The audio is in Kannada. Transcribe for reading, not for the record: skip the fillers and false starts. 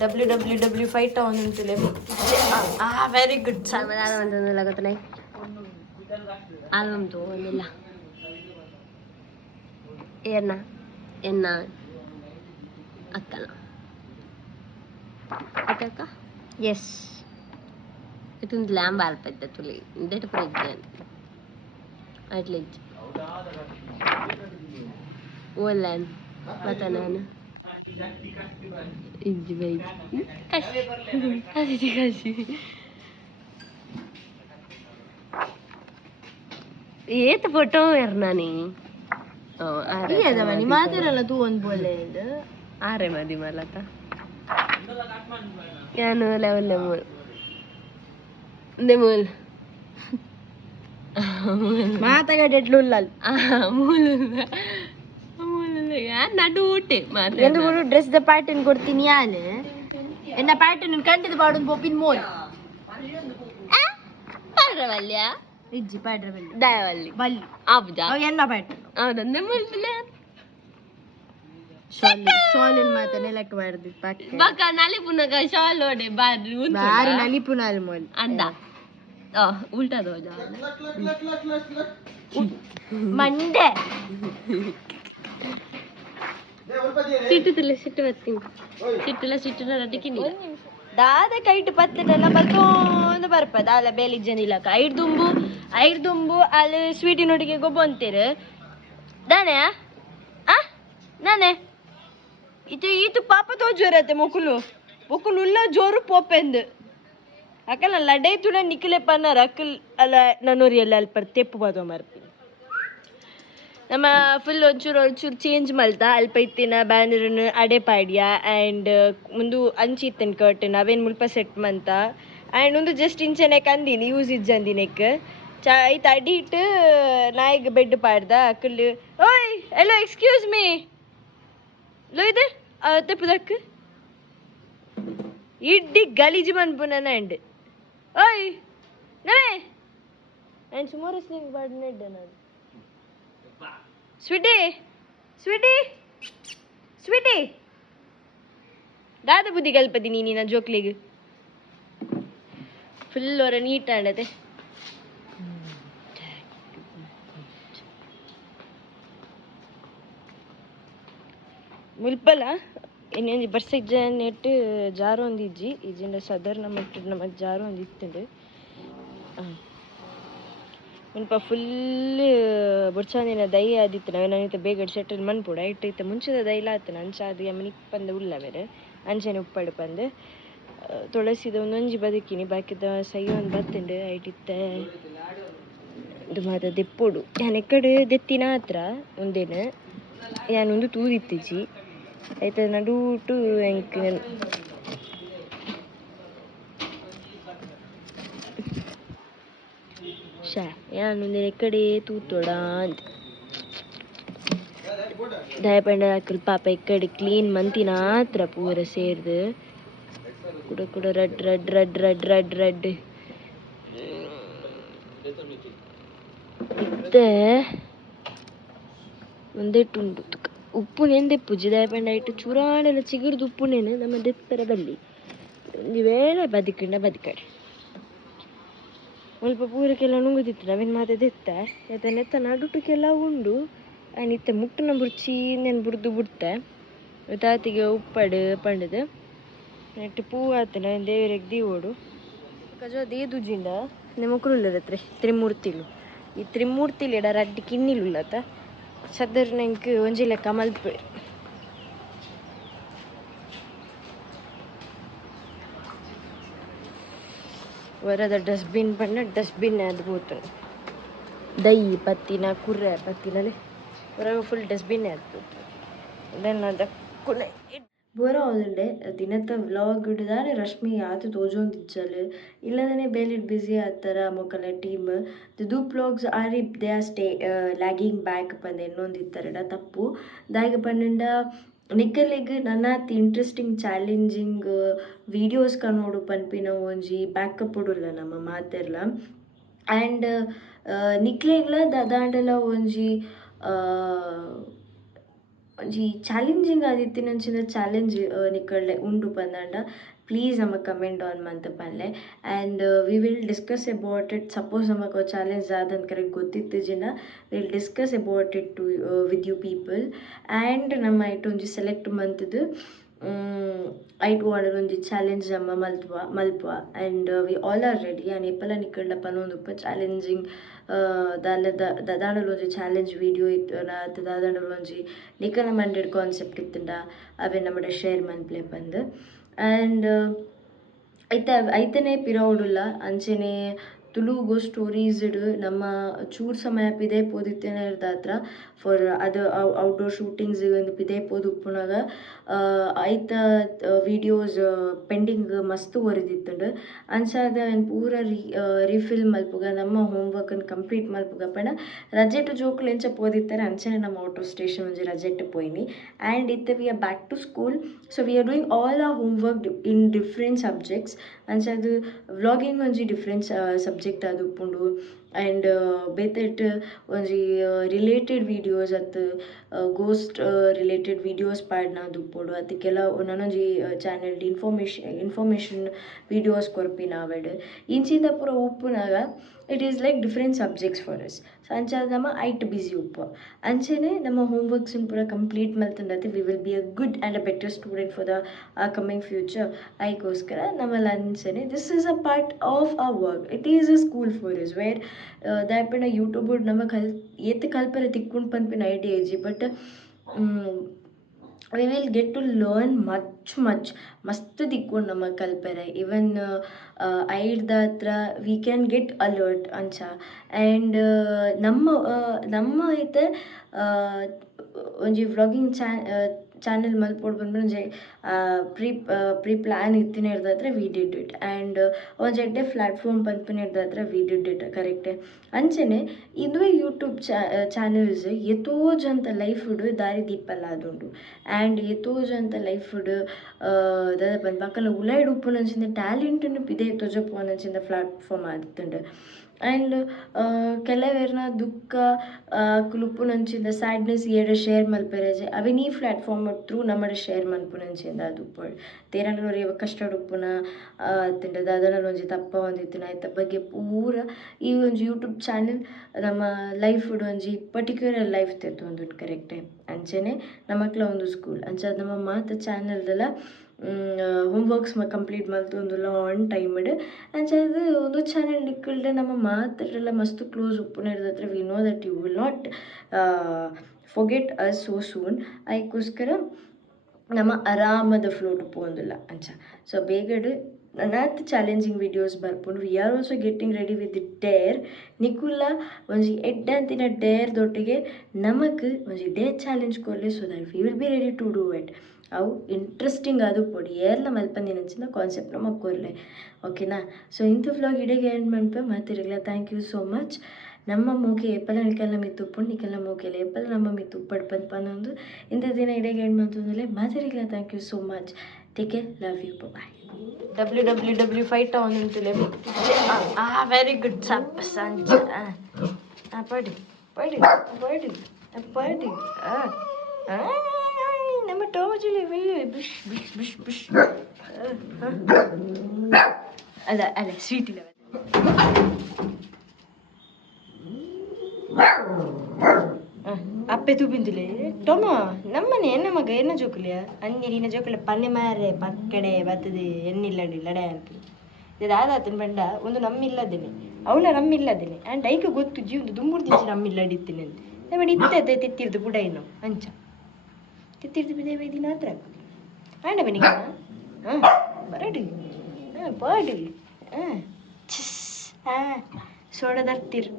WWW ಫೈಟ್ ಅವನುಂಟಲೆ ವೆರಿ ಗುಡ್ ಸಮಾಧಾನ ಅಂತಂದಿಲ್ಲ ಗೊತ್ತಲ್ಲ ಆಲ್ಬಮ್ ತಗೊಂಡಿಲ್ಲ ಎನ್ನ ಅಕ್ಕನ ಅಕ್ಕ ಎಸ್ ಇದೊಂದು ಲ್ಯಾಂಬ್ ಆಲ್ಪೈತೆ ತುಳಿ ಇಂದೇಟ ಪ್ರೆಗ್ನೆಂಟ್ ಅಟ್ಲೀಸ್ಟ್ ಓಲ್ಯಾನ್ ಮತ್ತೆ ನಾನು ಇಜ್ಜಿ ಬೈ ಕಾಶಿ ಕಾಶಿ ಏತ ಫೋಟೋ ಎರ್ನಾನಿ ಮನಿ ಮಾತಿರಲ್ಲ ತೂ ಒಂದು ಬೋಲೆ ಆರೆ ಮದಿ ಮಲತ ಯಾನು ಲೆವೆಲ್ ಮೂಲ್ ಮೂಲ್ ಮಾತಾಗಡೆಟ್ಲುಲ್ಲಲ್ ನಡು ಊಟೆ ಎಂದು ಕೂಡ ಡ್ರೆಸ್ ದ ಪ್ಯಾಟರ್ನ್ ಕೊಡ್ತೀನಿ ಯಾನೆ ಎನ್ನ ಪ್ಯಾಟರ್ನ್ ಕಂಡಿದ ಪಾಡು ಪೊಪಿನ್ ಮೋಲ್ ಪಾಡ್ರವಲ್ಯ ಇಜ್ಜಿ ಪ್ಯಾಟರ್ನ್ ದಯವಲ್ಲಿ ಬಲ್ಲಿ ಆಬ್ಜಾ ಎನ್ನ ಪ್ಯಾಟರ್ನ್ ಹೌದಂದೆ ಮೂಲ್ತಲೆ ಶಾಲಿನ ಮಾತನೆ ಲೆಕ್ಕ ಬಾರ್ದು ಪಕ್ಕ ಬಕ ನಲಿಪುನಗ ಶಾಲ್ ಓಡೆ ಬಾರಿ ಬಾರಿ ನಲಿಪುನಾಲ್ ಮೋಲ್ ಅಂದ ಉಲ್ಟಾ ದೋಜ ಮಂಡೆ ಸಿಟ್ಟು ಬರ್ತೀನಿ ಸಿಟ್ಟುಲ ರಡ್ಡಿಕ್ಕಿನಿಲ್ಲ ದಾದ ಕೈಟ್ ಪತ್ತನೆಲ್ಲ ಬಲ್ಕೊಂದು ಬರ್ಪದ ಅಲ್ಲ ಬೇಲಿ ಜನಿಲಕ ಐಡ್ ದುಂಬು ಅಲ್ಲಿ ಸ್ವೀಟಿನೊಟ್ಟಿಗೆ ಗೊಬ್ಬ ಅಂತೀರ ನಾನೇ ನಾನೇ ಇದು ಪಾಪ ತೋಜೋರತ್ತೆ ಮೊಕುಲು ಉಲ್ಲ ಜೋರು ಪೋಪೆಂದು ಅಕ್ಕಲ್ಲ ಲಡೈ ತುಳ ನಿಖಲೆ ಪನ್ನರ ಅಕ್ಕಲ್ ಅಲ್ಲ ನನ್ನೂರಿಯಲ್ಲಿ ಅಲ್ಲಿ ತೆಪ್ಪು ಬಾದೋ ಮರ್ಪಿ ನಮ್ಮ ಫುಲ್ ಒಂಚೂರು ಚೇಂಜ್ ಮಲ್ತ ಅಲ್ಪ ಇತ್ತಿನ ಬ್ಯಾನರ್ನ ಅಡೆ ಪಾಡ್ಯ ಆ್ಯಂಡ್ ಮುಂದು ಅಂಚಿತ್ತನ ಕರ್ಟನ್ ಅವೇನು ಮುಲ್ಪ ಸೆಟ್ ಮಂತ ಆ್ಯಂಡ್ ಒಂದು ಜಸ್ಟ್ ಇಂಚನೆ ಕಂದಿನಿ ಯೂಸ್ ಇಜ್ಜಂದಿನೆಕ್ ಐತೆ ಅಡಿ ಇಟ್ಟು ನಾಯಿಗೆ ಬೆಡ್ ಪಾಡ್ದ ಅಕ್ಕಲ್ ಓಯ್ ಎಲ್ಲೋ ಎಕ್ಸ್ಕ್ಯೂಸ್ ಮೀ ಲೋ ಇದೆ ತೆಪ್ಪದಕ್ಕ ಇಡ್ಡಿ ಗಲೀಜು ಮನ್ಪುನ ಅಂಡ್ ಓಯ್ ನವೇ ಆ್ಯಂಡ್ ಸುಮಾರು ಸ್ನೇಕ್ ಬಾಡ್ನ ಇಡ್ಡ ನಾನು ಸ್ವೀಟಿ ದಾದ ಬುದ್ಧಿ ಕಲ್ಪದಿ ನೀನಿನ ಜೋಕ್ಲಿಗೆ ಫುಲ್ ಅವರ ನೀಟ್ ಆಡತೆ ಮುಲ್ಪಲ ಇನ್ನೊಂದು ಬರ್ಸಕ್ ನೆಟ್ಟು ಜಾರು ಒಂದಿಜ್ಜಿ ಇಜಿಂದ ಸಾಧಾರಣ ಮಟ್ಟ ನಮಗೆ ಜಾರು ಒಂದು ಇತ್ತಂಡು ಮುಲ್ಪ ಫುಲ್ ಬುಡ್ಚಾಂದಿನ ದೈ ಆದಿತ್ತು ನಾನಿತ್ತ ಬೇಗ ಶೆಟ್ಟಲ್ ಮನ್ಪುಡ ಇಟ್ಟಿತ್ತ ಮುಂಚೆದ ದೈಲ ಆತನ ಅಂಚ ಅದು ಮನಿಕ್ ಪಂದ ಉಲ್ಲ ಬೇರೆ ಅಂಚೆನೆ ಉಪ್ಪಡು ಪಂದು ತುಳಸಿದ ಒಂದೊಂಜಿ ಬದುಕಿನಿ ಬಾಕಿದ ಸೈ ಒಂದು ಬತ್ತುಂಡು ಐಟಿತ್ತ ಇದು ಮಾತ ದೆಪ್ಪೊಡು ನಾನು ಎಕ್ಕಡೆ ದೆತ್ತಿನ ಹತ್ರ ಒಂದೇನು ಯಾನೊಂದು ತೂದಿತ್ತಿಜಿ ಆಯ್ತು ನಡೂಟು ಎಂಕ್ ಶಾ ಯಾನೊಂದು ಎಕ್ಕಡೆ ತೂತೋಡ ಅಂತ ದಯಪಂಡ ಹಾಕಲ್ ಪಾಪ ಎಕ್ಕಡೆ ಕ್ಲೀನ್ ಮಂತಿನ ಹತ್ರ ಪೂರ ಸೇರ್ದು ಕೂಡ ರಡ್ ಇತ್ತೆ ಒಂದೇಟುಂಡು ಉಪ್ಪುನೇನು ದೆಪ್ಪುಜಿ ದಯಪಂಡ ಇಟ್ಟು ಚೂರಾಣೆಲ್ಲ ಚಿಗುರ್ದು ಉಪ್ಪುನೇನು ನಮ್ಮ ದೆಪ್ಪರ ಬಲ್ಲಿ ಒಂದು ವೇಳೆ ಬದುಕಡೆ ಸ್ವಲ್ಪ ಪೂರಕ್ಕೆಲ್ಲ ನುಂಗುದಿತ್ತು ನಾವೇನು ಮಾತೆ ದೆತ್ತ ನೆತ್ತ ನಡುಟಕ್ಕೆಲ್ಲ ಉಂಡು ನಿತ್ತ ಮುಟ್ಟನ ಬುರ್ಚಿ ನೆನ್ ಬುಡ್ದು ಬಿಡ್ತೆ ತಾತಿಗೆ ಉಪ್ಪಡು ಪಂಡದು ನೆಟ್ಟು ಪೂ ಆತನ ದೇವರಿಗೆ ದೀವೋಡು ಕಜೋ ದೇದುಜಿಂಡ ನೆಮಕುರುಲ್ಲದತ್ರೆ ತ್ರಿಮೂರ್ತಿಲು ಈ ತ್ರಿಮೂರ್ತಿಲು ಎಡ ರಡ್ಡಿ ಕಿನ್ನಿಲುಲ್ಲತ ಸದ್ದರ್ ನಂಗೆ ಒಂಜಿ ಲೆಕ್ಕ ಮಲ್ಪೆ ವರದ ಡಸ್ಟ್ಬಿನ್ ಪಂಡ ಡಸ್ಟ್ಬಿನ್ ಅದು ಹೋತು ದೈ ಪತ್ತಿನ ಕುರ್ರೆ ಪತ್ತಿನಲ್ಲಿ ಹೊರಗೆ ಫುಲ್ ಡಸ್ಟ್ಬಿನ್ ಅದು ಹೋತು ಅದನ್ನ ಕುನೆ ಬೋರ ಹೋದಂಡೆ ದಿನತ್ತ ವ್ಲಾಗ್ ಹಿಡಿದಾರೆ ರಶ್ಮಿ ಆತು ತೋಜೊಂದಿಜ್ಜಲು ಇಲ್ಲದೇ ಬೇಲಿಡ್ ಬ್ಯುಸಿ ಆಗ್ತಾರ ಮೊಕ್ಕಲ ಟೀಮ್ ದು ವ್ಲಾಗ್ಸ್ ಆರ್ ಇಪ್ they are stay lagging back ಪಂದು ಇನ್ನೊಂದಿತ್ತಾರಡ ತಪ್ಪು ದಾಯಿಗೆ ಪಂಡ ನಿಕ್ಕಲಿಗೆ ನನ್ನತಿ ಇಂಟ್ರೆಸ್ಟಿಂಗ್ ಚಾಲೆಂಜಿಂಗ್ ವೀಡಿಯೋಸ್ಕ ನೋಡು ಪನ್ಪಿನ ಒಂಜಿ ಬ್ಯಾಕಪ್ ಉಡುಲ್ಲ ನಮ್ಮ ಮಾತೆರ್ಲ ಆ್ಯಂಡ್ ನಿಕ್ಲೆಗ್ಲ ದಾಂಡಲ ಒಂಜಿ ಒಂಜಿ ಚಾಲೆಂಜಿಂಗ್ ಆದಿತ್ತಿನಂಚಿನ ಚಾಲೆಂಜ್ ನಿಕ್ಕಳ್ಳೆ ಉಂಡು ಪಂದಾಂಡ ಪ್ಲೀಸ್ ನಮಗೆ ಕಮೆಂಟ್ ಆನ್ ಮಂತ್ ಪನ್ಲೆ and we will discuss about it. Suppose ನಮಗೆ ಚಾಲೆಂಜ್ ಆದಂತ ಕರೆಕ್ಟ್ ಗೊತ್ತಿತ್ತು ಜಿನ will discuss about it to with you people. And ನಮ್ಮ ಐಟ್ ಒಂಜಿ ಸೆಲೆಕ್ಟ್ ಮಂತ್ದು ಐಟ್ ವಾಡರ್ ಒಂಜಿ ಚಾಲೆಂಜ್ ನಮ್ಮ ಮಲ್ಪುವ and we all are ready. And ಎಪ್ಪಲ ನಿಕ್ಕಳ್ಳ ಪನೊಂದುಪ್ಪ ಚಾಲೆಂಜಿಂಗ್ ದಾದಾಂಡಲ ಒಂಜಿ ಚಾಲೆಂಜ್ ವಿಡಿಯೋ ಇತ್ತು ಅಥವಾ ದಾದಾಂಡಲ ಒಂಜಿ ನಿಕಲ ಮಂಡೆಡ್ ಕಾನ್ಸೆಪ್ಟ್ ಇತ್ತುಂಡ ಅವೇ ನಮ್ಮಡೆ ಶೇರ್ ಮನ್ಪ್ಲೆ ಪಂದ್. ಆ್ಯಂಡ್ ಐತನೇ ಪಿರವುಡುಲ್ಲ ಅಂಚೆನೆ ತುಳುಗು ಸ್ಟೋರೀಸ್ ನಮ್ಮ ಚೂರು ಸಮಯ ಪಿದೆ ಪೋದಿತ್ತೇನೆ ಇರ್ದಾತ್ರ ಫಾರ್ ಅದು ಔಟ್ಡೋರ್ ಶೂಟಿಂಗ್ಸ್ ಒಂದು ಪಿದೆ ಪೋದು ಉಪ್ಪುನಾಗ ಐತ ವಿಡಿಯೋಸ್ ಪೆಂಡಿಂಗ್ ಮಸ್ತ್ ಒರಿದಿತ್ತುಂಡು. ಅಂಚಾದ ಪೂರ ರೀಫಿಲ್ ಮಲ್ಪುಗ ನಮ್ಮ ಹೋಮ್ವರ್ಕನ್ನು ಕಂಪ್ಲೀಟ್ ಮಲ್ಪುಗ ಪಂಡ ರಜೆಟ್ ಜೋಕ್ಲು ಎಂಚ ಪೋದಿತ್ತಾರೆ ಅಂಚನೆ ನಮ್ಮ ಔಟ್ ಆಫ್ ಸ್ಟೇಷನ್ ಒಂಜಿ ರಜೆಟ್ ಪೋಯಿನಿ. ಆ್ಯಂಡ್ ಇತ್ತೆ we are back to school. So we are doing all our homework in different subjects. ಅಂಚದು ವ್ಲಾಗಿಂಗ್ ಒಂಜಿ ಡಿಫ್ರೆಂಟ್ ಸಬ್ಜೆಕ್ಟ್ ಅದು ಉಪ್ಪುಂಡು. ಆ್ಯಂಡ್ ಬೇತೆಟ್ ಒಂಜಿ ರಿಲೇಟೆಡ್ ವೀಡಿಯೋಸ್ ಅತ್ತು ಗೋಸ್ಟ್ ರಿಲೇಟೆಡ್ ವೀಡಿಯೋಸ್ ಪಾಡ್ನ ಅದು ಉಪ್ಪುಂಡು. ಅದಕ್ಕೆಲ್ಲ ನನೊಂಜಿ ಚಾನೆಲ್ಡ್ ಇನ್ಫಾರ್ಮೇಷನ್ ವೀಡಿಯೋಸ್ ಕೊರ್ಪಿನ ಅವೆಡ್ ಇಂಚಿಂದ ಪೂರ ಉಪ್ಪುನಾಗ it is like different subjects for us. So ಅಂಚಾದ ನಮ್ಮ ಐಟ್ ಬಿಸಿ ಉಪ್ಪು ಅಂಚೆನೆ ನಮ್ಮ ಹೋಮ್ವರ್ಕ್ಸನ್ನು ಪೂರ ಕಂಪ್ಲೀಟ್ ಮಲ್ತಂಡತ್ತೆ we will be a good and a better student for the coming future. ಅದಕ್ಕೋಸ್ಕರ ನಮ್ಮಲ್ಲಿ ಅನ್ಸೇನೆ this is a part of a work. It is a school for us where ದಾಯಪಂಡ ಯೂಟ್ಯೂಬ್ ನಮಗೆ ಕಲ್ಪರೆ ತಿಕ್ಕೊಂಡು ಪನ್ಪಿನ ಐಡಿಯಾ ಇಜಿ but we will get to learn much ಮಸ್ತ್ ತಿಕ್ಕೊಂಡು ನಮ್ಮ ಕಲ್ಪರೆ ಇವನ್ ಐಡ್ದ ಹತ್ರ ವಿ ಕ್ಯಾನ್ ಗೆಟ್ ಅಲರ್ಟ್ ಅಂಚ. ಆ್ಯಂಡ್ ನಮ್ಮ ಐತೆ ಒಂಜಿ ವ್ಲಾಗಿಂಗ್ ಚಾನೆಲ್ ಮಲ್ಪೊಡು ಬಂದ್ಬಿಟ್ಟು ಒಂಜಿ ಪ್ರೀ ಪ್ಲ್ಯಾನ್ ಇತ್ತಿನ ಇರ್ದಾದ್ರೆ ವಿ ಡಿಡ್ ಇಟ್. ಆ್ಯಂಡ್ ಒಂಜಿ ಎಡ್ಡೆ ಪ್ಲ್ಯಾಟ್ಫಾರ್ಮ್ ಪನ್ಪಿನ ಇರ್ದಾದ್ರೆ ವಿ ಡಿಡ್ ಇಟ್ ಕರೆಕ್ಟೇ. ಅಂಚೆನೆ ಇದುವೇ ಯೂಟ್ಯೂಬ್ ಚಾನೆಲ್ಸ್ ಎತ್ತೋಜಂತ ಲೈಫ್ಡ್ ದಾರಿ ದೀಪಲ್ಲ ಅದುಂಡು. ಆ್ಯಂಡ್ ಎತ್ತೋಜಂತ ಲೈಫ್ಡ್ ದಾದ ಪಕ್ಕಲ ಉಲಾಯ್ಡ್ ಉಪ್ಪುನಂಚಿಂದ ಟ್ಯಾಲೆಂಟನ್ನು ಪಿದೆ ತೊಜಪುನಂಚಿಂದ ಪ್ಲಾಟ್ಫಾರ್ಮ್ ಆದಿತ್ತುಂಡು. ಆ್ಯಂಡ್ ಕೆಲವೇರ್ನ ದುಃಖ ಕುಲುಪ್ಪುನಂಚಿಂದ ಸ್ಯಾಡ್ನೆಸ್ ಏಡೆ ಶೇರ್ ಮಲ್ಪೆರೇಜೆ ಅವಿನ ಈ ಪ್ಲ್ಯಾಟ್ಫಾರ್ಮ್ ಥ್ರೂ ನಮ್ಮಡೆ ಶೇರ್ ಮನ್ಪುನಂಚಿಂದ ಅದು ಉಪ್ಪು ತೇರಂಡಲ ಕಷ್ಟ ಉಪ್ಪುನ ತಿಂಡ ದಾದನ ಒಂಜಿ ತಪ್ಪ ಒಂದಿತ್ತಿನ ಆಯ್ತ ಬಗ್ಗೆ ಪೂರ ಈ ಒಂಜಿ ಯೂಟ್ಯೂಬ್ ಚಾನೆಲ್ ನಮ್ಮ ಲೈಫ್ಡ್ ಒಂಜಿ ಪರ್ಟಿಕ್ಯುಲರ್ ಲೈಫ್ ತೆತ್ತೊಂದುಂಡು ಕರೆಕ್ಟೇ. ಅಂಚೆನೆ ನಮಕ್ಲ ಒಂದು ಸ್ಕೂಲ್ ಅಂಚಾದ ನಮ್ಮ ಮಾತ ಚಾನೆಲ್ದೆಲ್ಲ ಹೋಮ್ವರ್ಕ್ಸ್ ಕಂಪ್ಲೀಟ್ ಮಲ್ತೊಂದುಲ್ಲ ಆನ್ ಟೈಮ್ಡ್. ಅಂಚಾದ ಒಂದು ಚಾನೆಲ್ ನಿಕ್ಕಲ್ಡೆ ನಮ್ಮ ಮಾತೆಲ್ಲ ಮಸ್ತ್ ಕ್ಲೋಸ್ ಉಪ್ಪುನ ಇರ್ದತ್ರ we know that you will not forget us so soon. ಅದಕ್ಕೋಸ್ಕರ ನಮ್ಮ ಆರಾಮದ ಫ್ಲೋಟ್ ಪೋಂದಿಲ್ಲ ಅಂಚ. ಸೊ ಬೇಗಡ್ ನನ್ನತ್ ಚಾಲೆಂಜಿಂಗ್ ವಿಡಿಯೋಸ್ ಬರ್ಪುಂಡು. We are also getting ready with the dare ನಿಕುಲ್ಲ ಒಂಜಿ ಎಡ್ಡಂತಿನ ಡೇರ್ದೊಟ್ಟಿಗೆ ನಮಕ್ ಒಂಜಿ ಡೇ ಚಾಲೆಂಜ್ ಕೊರ್ಲೆ so that we will be ready to do it. ಅವು ಇಂಟ್ರೆಸ್ಟಿಂಗ್ ಅದು ಪೊಡಿ ಏರ್ಲ ಮಲ್ಪಂದಿನಂಚಿನ ಕಾನ್ಸೆಪ್ಟ್ ನಮಗೆ ಕೊರ್ಲೆ ಓಕೆನಾ. ಸೊ ಇಂಥ ವ್ಲಾಗ್ ಇಡೆಗೆ ಎಂಡ್ ಮನ್ಪೆ ಮಾತಿರಲಿಲ್ಲ. Thank you so much. ನಮ್ಮ ಮೂಕೆ ಎಪ್ಪಲ ನಿಕೆಲ್ಲ ಮಿತ್ತು ಉಪ್ಪುಂಡು ನಿಕೆಲ್ಲ ಮೂಕೆಲ್ಲ ಎಪ್ಪಲ ನಮ್ಮ ಮಿತ್ತು ಉಪ್ಪಡ್ ಪನ್ಪನೊಂದು ಇಂಥ ದಿನ ಇಡೆಗೆ ಎಂಡ್ ಮಂತಂದಲೇ ಮಾತಿರಲಿಲ್ಲ. Thank you so much. Take care. Love you. Bye. WWW fight ಅವನುಂಟುಲೆ ವೆರಿ ಗುಡ್ ಸಪ್ ಸಂಜ ಪಡಿ ಪಡಿ ಪಡಿ ಪಡಿ ನಮ್ಮ ಟೋಮಜುಲಿ ಬಿಶ್ ಬಿಶ್ ಬಿಶ್ ಬಿಶ್ ಅಲ್ಲ ಅಲ್ಲ ಸ್ವೀಟ್ ಇಲ್ಲ ಅಪ್ಪೆ ತೂಪಿಂತಿಲೆ ಟೊಮ ನಮ್ಮನೆ ಎನ್ನ ಮಗ ಎನ್ನ ಜೋಕುಲಿಯ ಅಂಜಿ ನಿನ್ನ ಜೋಕುಲೆ ಪನ್ನೆ ಮಾರೆ ಪಕ್ಕಡೆ ಬರ್ತದೆ ಎನ್ನಿಲ್ಲಡಿಲ್ಲಡೆ ಅಂತ ಇದಾದಾತನ ಬಂಡ ಒಂದು ನಮ್ಮಿಲ್ಲದೇನೆ ಅವಳ ನಮ್ಮಿಲ್ಲದೇನೆ ಆ್ಯಂಡ್ ಐಕೆ ಗೊತ್ತು ಜೀವನ ದುಂಬುಡು ದಿನ ನಮ್ಮಿಲ್ಲಡಿತ್ತೇನೆ ಅಂತ ಬಟ್ ಇತ್ತೆ ತಿತ್ತಿರ್ದು ಬುಡ ಇನ್ನು ಅಂಚ ತಿತ್ತಿರ್ದು ಬಿದೆ ದಿನ ಹತ್ರ ಆಂಡ ಬನ್ನಿಗ ಹಾಂ ಬರಡಿ ಹಾಂ ಪಾಡಿ ಹಾಂ ಸೋಡದರ್ತಿರು